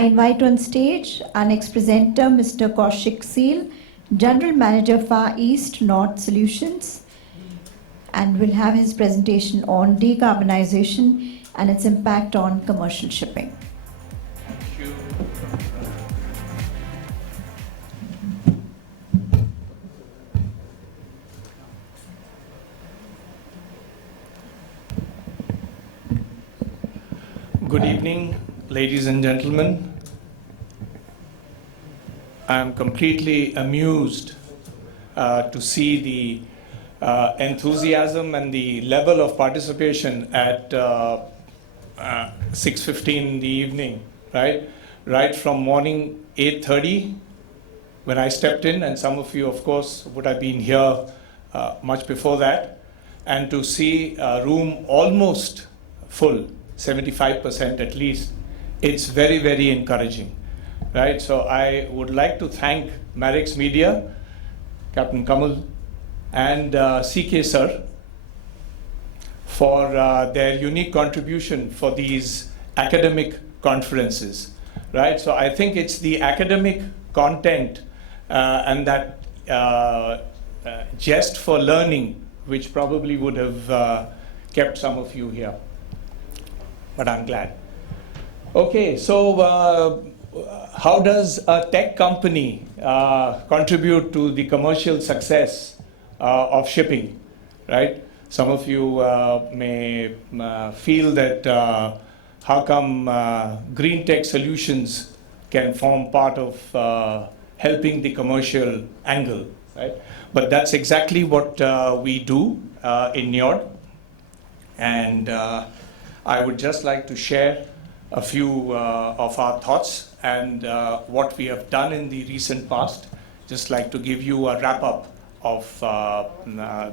I invite on stage our next presenter, Mr. Kaushik Seal, General Manager, Far East North Solutions, and will have his presentation on decarbonization and its impact on commercial shipping. Thank you. Good evening, ladies and gentlemen. I am completely amused to see the enthusiasm and the level of participation at 6:15 in the evening, right? Right from morning 8:30 when I stepped in, and some of you, of course, would have been here much before that, and to see a room almost full, 75% at least, it's very, very encouraging, right? So I would like to thank Marix Media, Captain Kamal, and CK Sir for their unique contribution for these academic conferences, right? So I think it's the academic content and that jest for learning which probably would have kept some of you here, but I'm glad. Okay, so how does a tech company contribute to the commercial success of shipping, right? Some of you may feel that how come green tech solutions can form part of helping the commercial angle, right? But that's exactly what we do in NIOD. And I would just like to share a few of our thoughts and what we have done in the recent past. Just like to give you a wrap-up of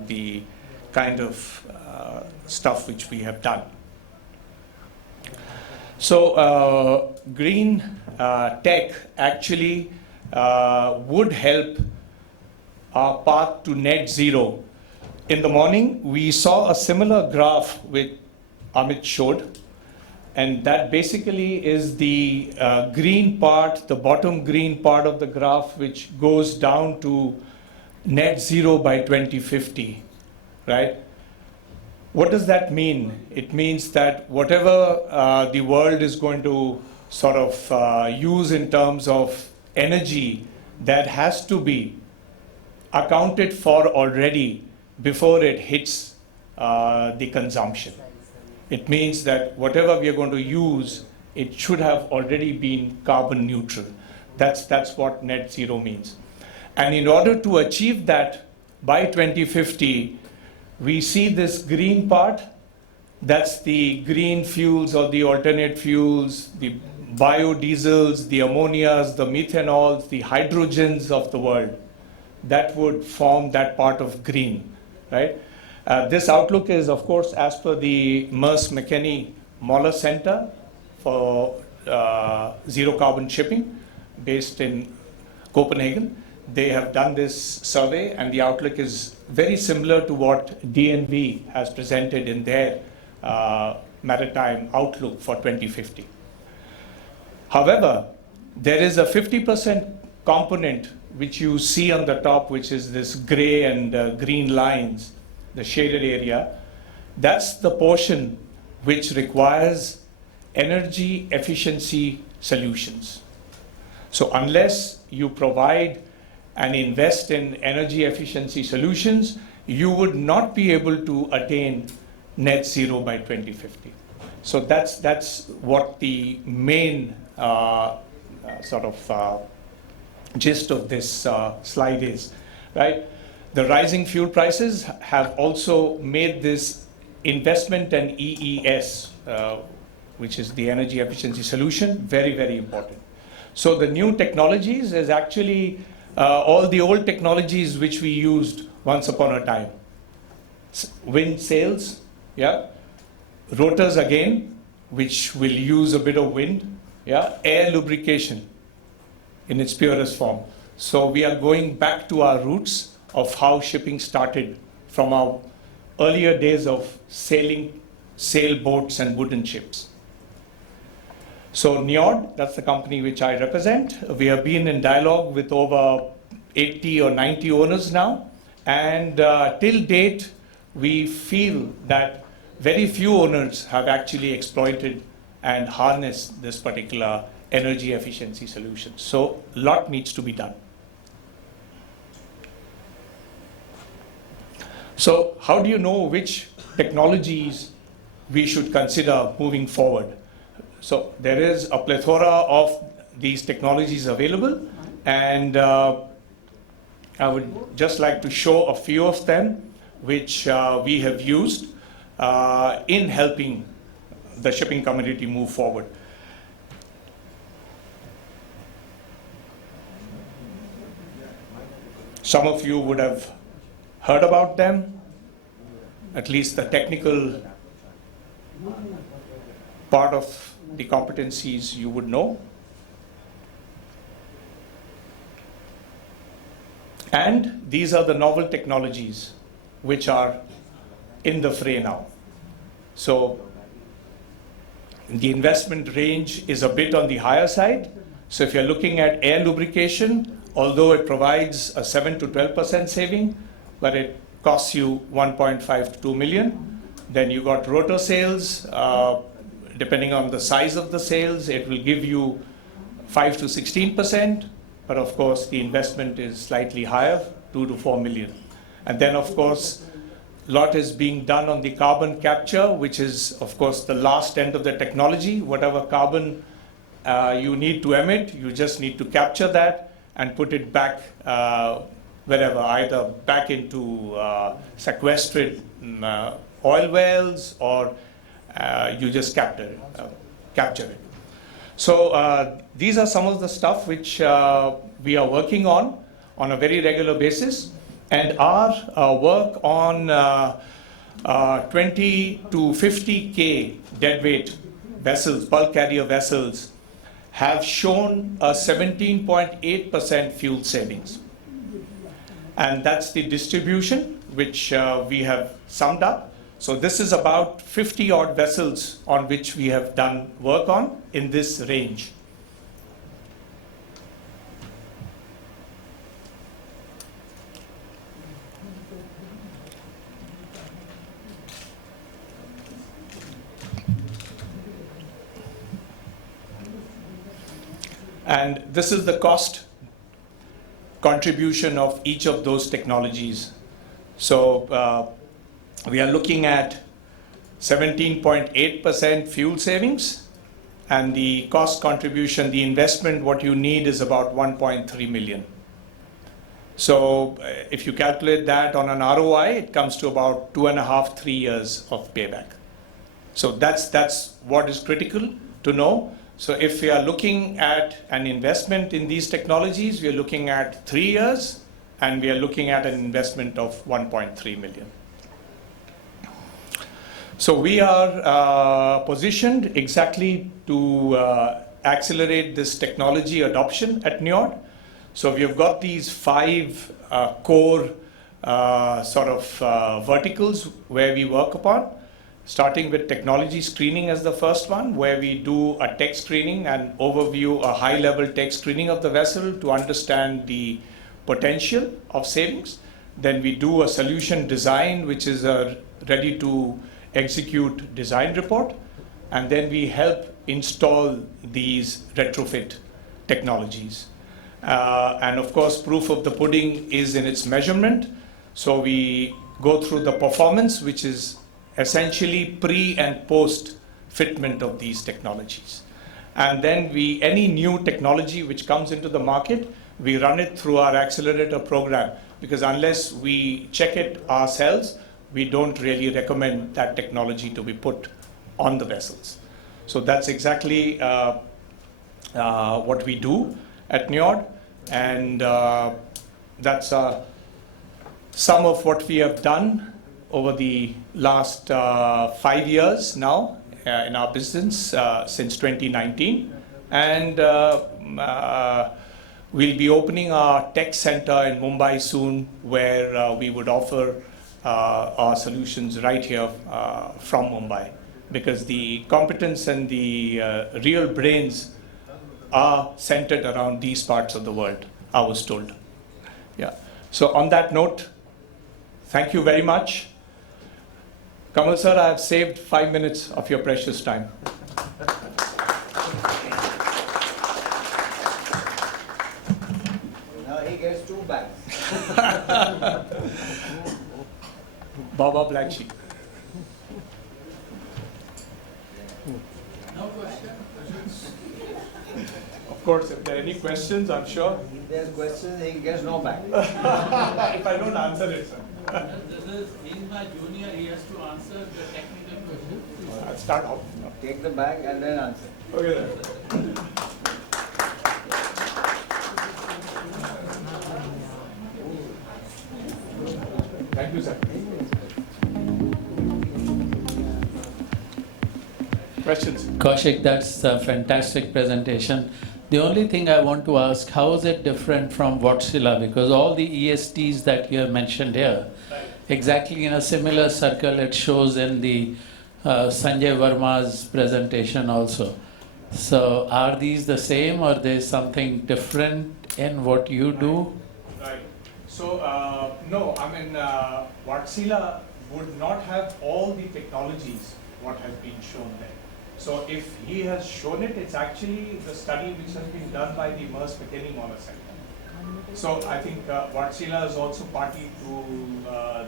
the kind of stuff which we have done. So green tech actually would help our path to net zero. In the morning, we saw a similar graph which Amit showed, and that basically is the green part, the bottom green part of the graph, which goes down to net zero by 2050, right? What does that mean? It means that whatever the world is going to sort of use in terms of energy, that has to be accounted for already before it hits the consumption. It means that whatever we are going to use, it should have already been carbon neutral. That's what net zero means. And in order to achieve that by 2050, we see this green part, that's the green fuels or the alternate fuels, the biodiesels, the ammonias, the methanols, the hydrogens of the world. That would form that part of green, right? This outlook is, of course, as per the Merce McKinney Moller Center for Zero Carbon Shipping based in Copenhagen. They have done this survey, and the outlook is very similar to what DNV has presented in their maritime outlook for 2050. However, there is a 50% component which you see on the top, which is this gray and green lines, the shaded area. That's the portion which requires energy efficiency solutions. So unless you provide and invest in energy efficiency solutions, you would not be able to attain net zero by 2050. So that's what the main sort of gist of this slide is, right? The rising fuel prices have also made this investment in EES, which is the energy efficiency solution, very, very important. So the new technologies is actually all the old technologies which we used once upon a time. Wind sails, yeah. Rotors again, which will use a bit of wind, yeah. Air lubrication in its purest form. So we are going back to our roots of how shipping started from our earlier days of sailing, sailboats and wooden ships. So NIOD, that's the company which I represent. We have been in dialogue with over 80 or 90 owners now. And till date, we feel that very few owners have actually exploited and harnessed this particular energy efficiency solution. So a lot needs to be done. So how do you know which technologies we should consider moving forward? So there is a plethora of these technologies available, and I would just like to show a few of them which we have used in helping the shipping community move forward. Some of you would have heard about them, at least the technical part of the competencies you would know. And these are the novel technologies which are in the fray now. So the investment range is a bit on the higher side. So if you're looking at air lubrication, although it provides a 7 to 12% saving, but it costs you 1.5 to 2 million. Then you got rotor sales. Depending on the size of the sales, it will give you 5 to 16%. But of course, the investment is slightly higher, 2 to 4 million. And then of course, a lot is being done on the carbon capture, which is of course the last end of the technology. Whatever carbon you need to emit, you just need to capture that and put it back wherever, either back into sequestered oil wells, or you just capture it. So these are some of the stuff which we are working on a very regular basis, and our work on 20 to 50K deadweight vessels, bulk carrier vessels, have shown a 17.8% fuel savings. And that's the distribution which we have summed up. So this is about 50 odd vessels on which we have done work on in this range. And this is the cost contribution of each of those technologies. So we are looking at 17.8% fuel savings, and the cost contribution, the investment, what you need is about 1.3 million. So if you calculate that on an ROI, it comes to about 2.5, 3 years of payback. So that's what is critical to know. So if we are looking at an investment in these technologies, we are looking at 3 years, and we are looking at an investment of 1.3 million. So we are positioned exactly to accelerate this technology adoption at NIOD. So we have got these 5 core verticals where we work upon, starting with technology screening as the first one, where we do a tech screening and overview, a high-level tech screening of the vessel to understand the potential of savings. Then we do a solution design, which is a ready-to-execute design report. And then we help install these retrofit technologies. And of course, proof of the pudding is in its measurement. So we go through the performance, which is essentially pre and post fitment of these technologies. And then any new technology which comes into the market, we run it through our accelerator program, because unless we check it ourselves, we don't really recommend that technology to be put on the vessels. So that's exactly what we do at NIOD, and that's some of what we have done over the last 5 years now in our business since 2019. And we'll be opening our tech center in Mumbai soon, where we would offer our solutions right here from Mumbai. because the competence and the real brains are centered around these parts of the world, I was told. Yeah. So on that note, thank you very much. Kamal sir, I have saved 5 minutes of your precious time. Now he gets 2 bags. Baba Black Sheep. No question? Of course, if there are any questions, I'm sure. If there's questions, he gets no bag. If I don't answer it, sir. This is, he's my junior, he has to answer the technical question. I'll start off. Take the bag and then answer. Okay, then. Thank you, sir. Questions? Kaushik, that's a fantastic presentation. The only thing I want to ask, how is it different from Wärtsilä? Because all the ESTs that you have mentioned here, exactly in a similar circle it shows in the Sanjay Verma's presentation also. So are these the same or there's something different in what you do? Right. So, no, I mean, Wärtsilä would not have all the technologies what has been shown there. So if he has shown it, it's actually the study which has been done by the Merce McKinney Center. So I think Wärtsilä is also party to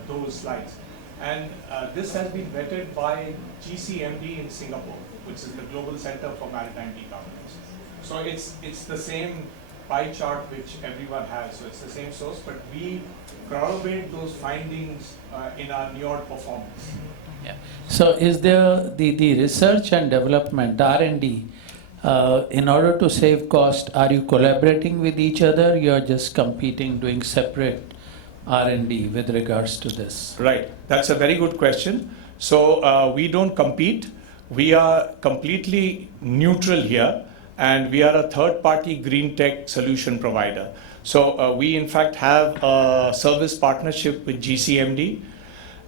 those slides. And this has been vetted by GCMD in Singapore, which is the Global Center for Maritime Decarbonization. So it's the same pie chart which everyone has, so it's the same source, but we corroborate those findings in our NIOD performance. Yeah. So is there the research and development, R&D, in order to save cost, are you collaborating with each other? You're just competing, doing separate R&D with regards to this? Right, that's a very good question. So we don't compete. We are completely neutral here, and we are a third-party green tech solution provider. So we in fact have a service partnership with GCMD.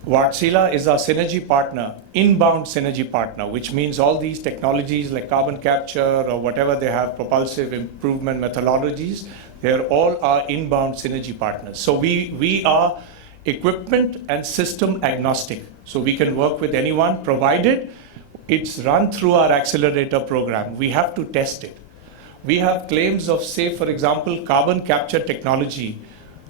Wärtsilä is our synergy partner, inbound synergy partner, which means all these technologies like carbon capture or whatever they have, propulsive improvement methodologies, they're all our inbound synergy partners. So we are equipment and system agnostic. So we can work with anyone, provided it's run through our accelerator program. We have to test it. We have claims of, say, for example, carbon capture technology.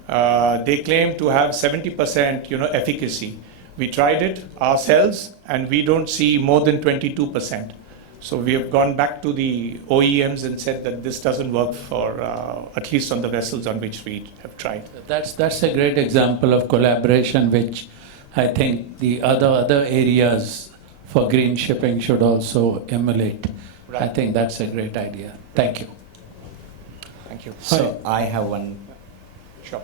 They claim to have 70% efficacy. We tried it ourselves and we don't see more than 22%. So we have gone back to the OEMs and said that this doesn't work for, at least on the vessels on which we have tried. That's a great example of collaboration, which I think the other areas for green shipping should also emulate. Right. I think that's a great idea. Thank you. Thank you. So I have one. Sure.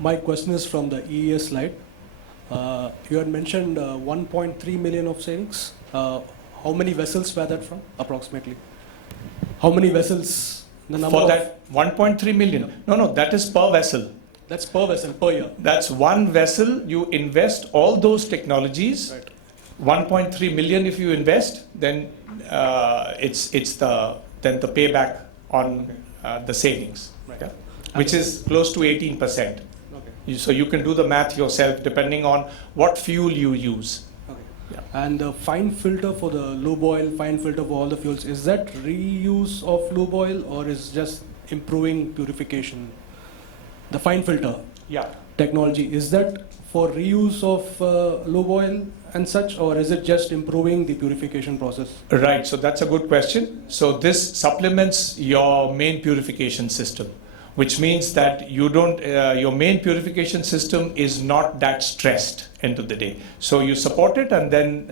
My question is from the EES slide. You had mentioned 1.3 million of savings. How many vessels were that from, approximately? How many vessels? The number For that 1.3 million? No, that is per vessel. That's per vessel, per year. That's one vessel. You invest all those technologies. Right. 1.3 million if you invest, then it's the payback on the savings, Right. yeah? Which is close to 18%. Okay. So you can do the math yourself depending on what fuel you use. Okay. Yeah. And the fine filter for the lube oil, fine filter for all the fuels, is that reuse of lube oil or is just improving purification? The fine filter Yeah. technology, is that for reuse of lube oil and such, or is it just improving the purification process? Right. So that's a good question. So this supplements your main purification system, which means that you don't, your main purification system is not that stressed end of the day. So you support it, and then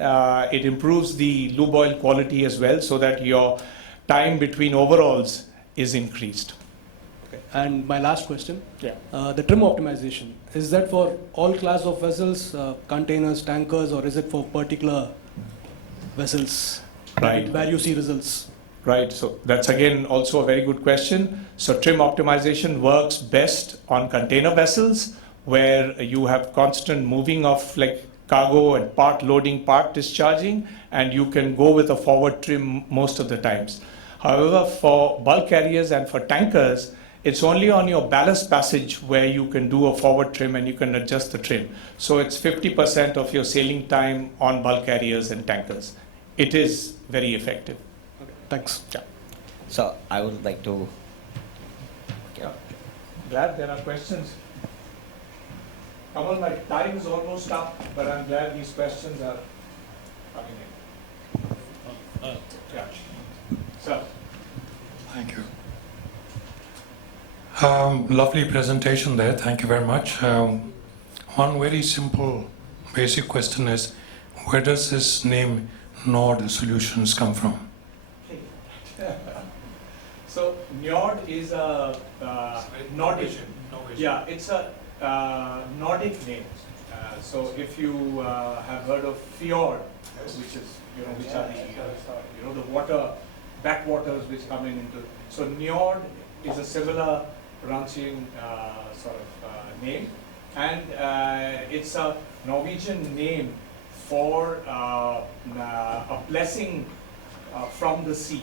it improves the lube oil quality as well, so that your time between overhauls is increased. Okay. And my last question, Yeah. the trim optimization, is that for all class of vessels, containers, tankers, or is it for particular vessels Right. where you see results? Right, so that's again also a very good question. So trim optimization works best on container vessels where you have constant moving of like cargo and part loading, part discharging, and you can go with a forward trim most of the times. However, for bulk carriers and for tankers, it's only on your ballast passage where you can do a forward trim and you can adjust the trim. So it's 50% of your sailing time on bulk carriers and tankers. It is very effective. Okay, thanks. Yeah. So I would like to. Okay. Glad there are questions. Kamal, my time is almost up, but I'm glad these questions are coming in. Yeah. Sir. Thank you. Lovely presentation there. Thank you very much. One very simple, basic question is, where does this name Nord Solutions come from? So Njord is a Nordic. Yeah, it's a Nordic name. So if you have heard of fjord, which is which are the the water backwaters which come in into. So Njord is a similar pronunciation sort of name, and it's a Norwegian name for a blessing from the sea.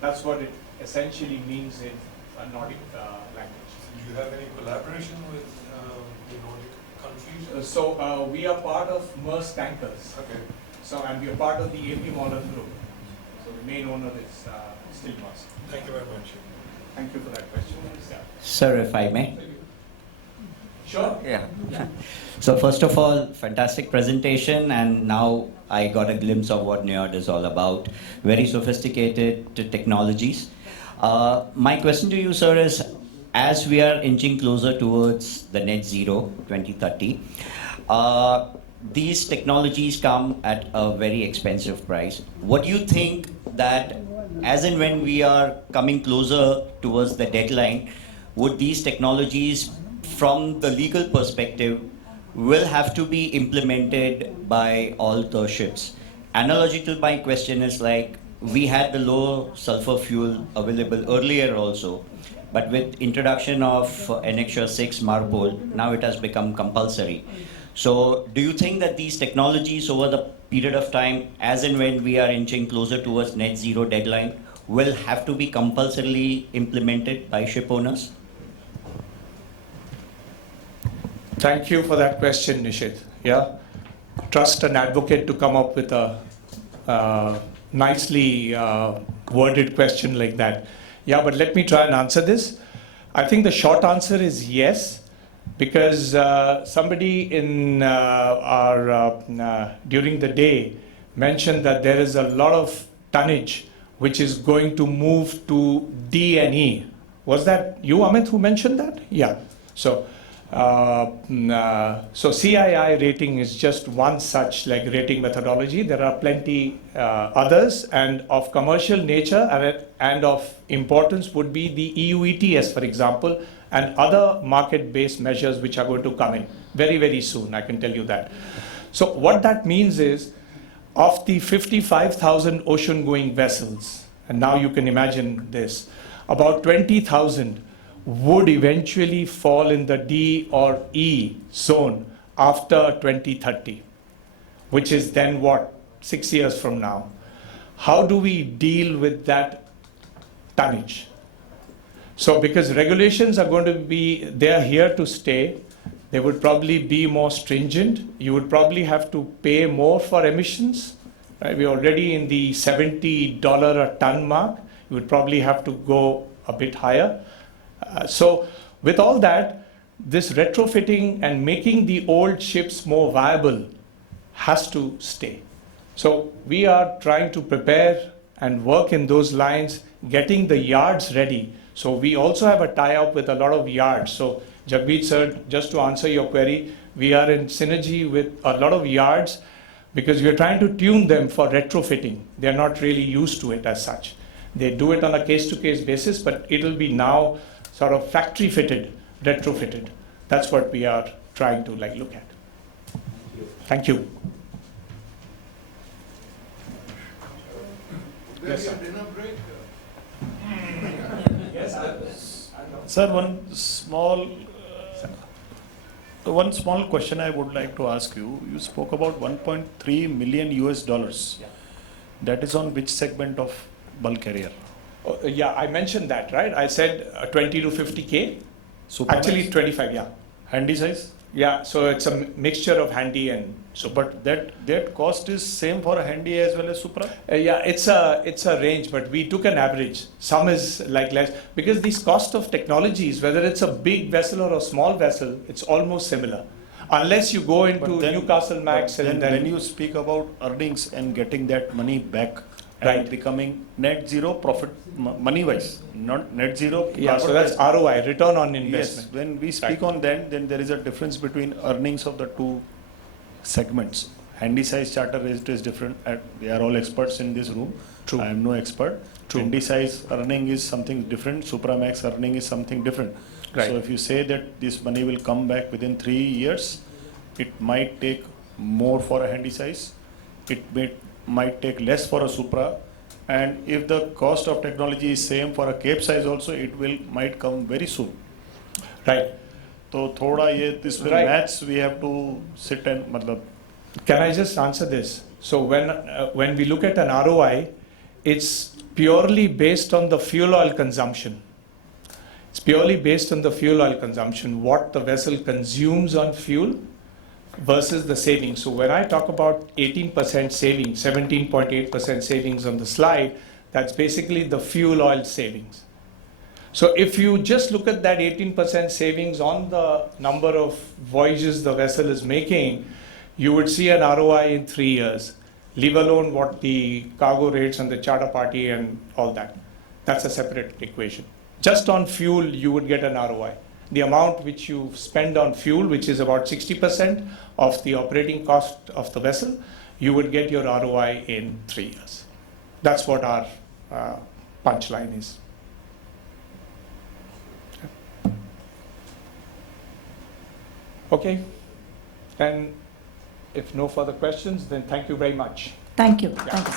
That's what it essentially means in a Nordic language. Do you have any collaboration with the Nordic countries? So we are part of Maersk Tankers. Okay. So and we are part of the AP Moller Group. So the main owner is still Maersk. Thank you very much. Thank you for that question. Yeah. Sir, if I may. Sure. Yeah. So first of all, fantastic presentation, and now I got a glimpse of what NEOD is all about. Very sophisticated technologies. My question to you, sir, is as we are inching closer towards the net zero 2030, these technologies come at a very expensive price. What do you think that as and when we are coming closer towards the deadline, would these technologies from the legal perspective will have to be implemented by all the ships? Analogy to my question is like, we had the low sulfur fuel available earlier also, but with introduction of Annexure 6 MARPOL, now it has become compulsory. So do you think that these technologies over the period of time, as and when we are inching closer towards net zero deadline, will have to be compulsorily implemented by ship owners? Thank you for that question, Nishit. Yeah, trust an advocate to come up with a nicely worded question like that. Yeah, but let me try and answer this. I think the short answer is yes, because somebody in during the day mentioned that there is a lot of tonnage which is going to move to D and E. Was that you, Amit, who mentioned that? Yeah. So CII rating is just one such rating methodology. There are plenty others, and of commercial nature and of importance would be the EU ETS, for example, and other market-based measures which are going to come in very, very soon, I can tell you that. So what that means is, of the 55,000 ocean-going vessels, and now you can imagine this, about 20,000 would eventually fall in the D or E zone after 2030, which is then what, 6 years from now. How do we deal with that tonnage? So because regulations are going to be, they are here to stay, they would probably be more stringent. You would probably have to pay more for emissions. Right? We're already in the $70 a ton mark. You would probably have to go a bit higher. So with all that, this retrofitting and making the old ships more viable has to stay. So we are trying to prepare and work in those lines, getting the yards ready. So we also have a tie-up with a lot of yards. So Jagmeet sir, just to answer your query, we are in synergy with a lot of yards because we are trying to tune them for retrofitting. They are not really used to it as such. They do it on a case-to-case basis, but it will be now sort of factory-fitted, retrofitted. That's what we are trying to look at. Thank you. Yes, sir. Dinner break? Yes, Sir, one small One small question I would like to ask you. You spoke about 1.3 million US dollars. That is on which segment of bulk carrier? Yeah, I mentioned that, right? I said 20 to 50K. Supramax? Actually, 25, yeah. Handy size? Yeah, so it's a mixture of handy and So, but that cost is same for a handy as well as Supra? yeah, it's a range, but we took an average. Some is like less because these cost of technologies, whether it's a big vessel or a small vessel, it's almost similar, unless you go into But then- Newcastle Max but and then then when you speak about earnings and getting that money back Right. and becoming net zero profit money wise, not net zero. yeah, so carbon that's wise. ROI, return on Yes, investment. when we speak Right. on that, then there is a difference between earnings of the two segments. Handy size charter rate is different. They are all experts in this room. True. I am no expert. True. Handy size earning is something different. Supramax earning is something different. Right. So if you say that this money will come back within 3 years, it might take more for a handy size. It might take less for a Supra. And if the cost of technology is same for a Cape size also, it might come very soon. Right. So thoda ye this will Right. match. We have to sit and matlab. Can I just answer this? So when we look at an ROI, it's purely based on the fuel oil consumption. It's purely based on the fuel oil consumption, what the vessel consumes on fuel versus the savings. So when I talk about 18% savings, 17.8% savings on the slide, that's basically the fuel oil savings. So if you just look at that 18% savings on the number of voyages the vessel is making, you would see an ROI in 3 years, leave alone what the cargo rates and the charter party and all that. That's a separate equation. Just on fuel, you would get an ROI. The amount which you spend on fuel, which is about 60% of the operating cost of the vessel, you would get your ROI in 3 years. That's what our punchline is. Okay, and if no further questions, then thank you very much. Thank you. Yeah. Thank you.